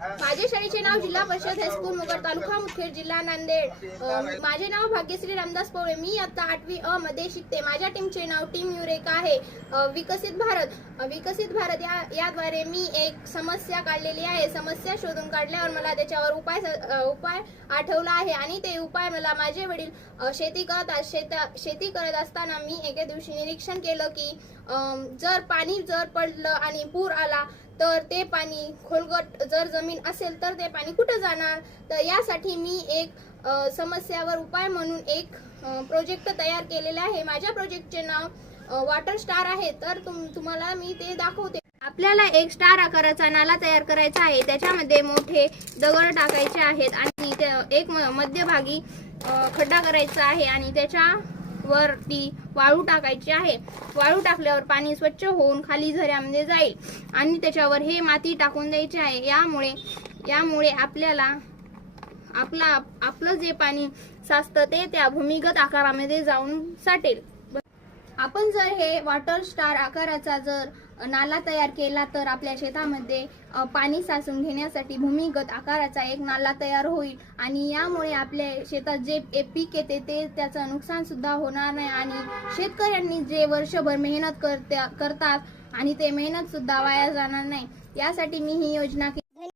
माझ्या शाळेचे नाव जिल्हा परिषद हायस्कूल मुगर तालुका मुखेड जिल्हा नांदेड. माझे नाव भाग्यश्री रामदास पवळे. मी आता आठवी अ मध्ये शिकते. माझ्या टीमचे नाव टीम युरेका आहे. विकसित भारत. विकसित भारत या याद्वारे मी एक समस्या काढलेली आहे. समस्या शोधून काढल्यावर मला त्याच्यावर उपाय उपाय आठवला आहे आणि ते उपाय मला माझे वडील शेती करत शेता शेती करत असताना मी एके दिवशी निरीक्षण केलं की जर पाणी जर पडलं आणि पूर आला तर ते पाणी खोलगट जर जमीन असेल तर ते पाणी कुठं जाणार? तर यासाठी मी एक समस्यावर उपाय म्हणून एक प्रोजेक्ट तयार केलेले आहे. माझ्या प्रोजेक्टचे नाव वॉटर स्टार आहे. तर तुम तुम्हाला मी ते दाखवते. आपल्याला एक स्टार आकाराचा नाला तयार करायचा आहे. त्याच्यामध्ये मोठे दगड टाकायचे आहेत आणि त्या- एक म- मध्यभागी खड्डा करायचा आहे आणि त्याच्यावरती वाळू टाकायची आहे. वाळू टाकल्यावर पाणी स्वच्छ होऊन खाली झऱ्यामध्ये जाईल आणि त्याच्यावर हे माती टाकून द्यायची आहे. यामुळे यामुळे आपल्याला आपला आपलं जे पाणी साचतं ते त्या भूमिगत आकारामध्ये जाऊन साठेल. आपण जर हे वॉटर स्टार आकाराचा जर नाला तयार केला तर आपल्या शेतामध्ये पाणी साचून घेण्यासाठी भूमिगत आकाराचा एक नाला तयार होईल. आणि यामुळे आपल्या शेतात जे पीक येते ते त्याचं नुकसान सुद्धा होणार नाही. आणि शेतकऱ्यांनी जे वर्षभर मेहनत करत्या करतात आणि ते मेहनत सुद्धा वाया जाणार नाही. यासाठी मी ही योजना